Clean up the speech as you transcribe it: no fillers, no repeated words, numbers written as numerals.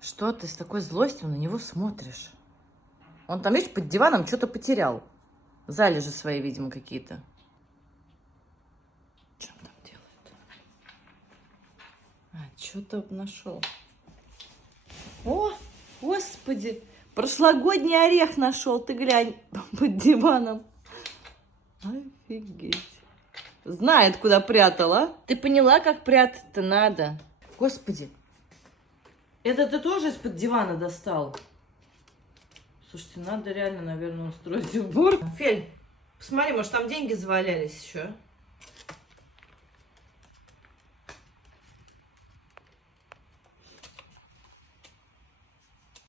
Что ты с такой злостью на него смотришь? Он там, видишь, под диваном что-то потерял. Залежи свои, видимо, какие-то. Что он там делает? Что-то нашел. О, господи! Прошлогодний орех нашел, ты глянь, под диваном. Офигеть. Знает, куда прятала. Ты поняла, как прятать-то надо? Господи. Это ты тоже из-под дивана достал? Слушайте, надо реально, наверное, устроить уборку. Фель, посмотри, может, там деньги завалялись еще?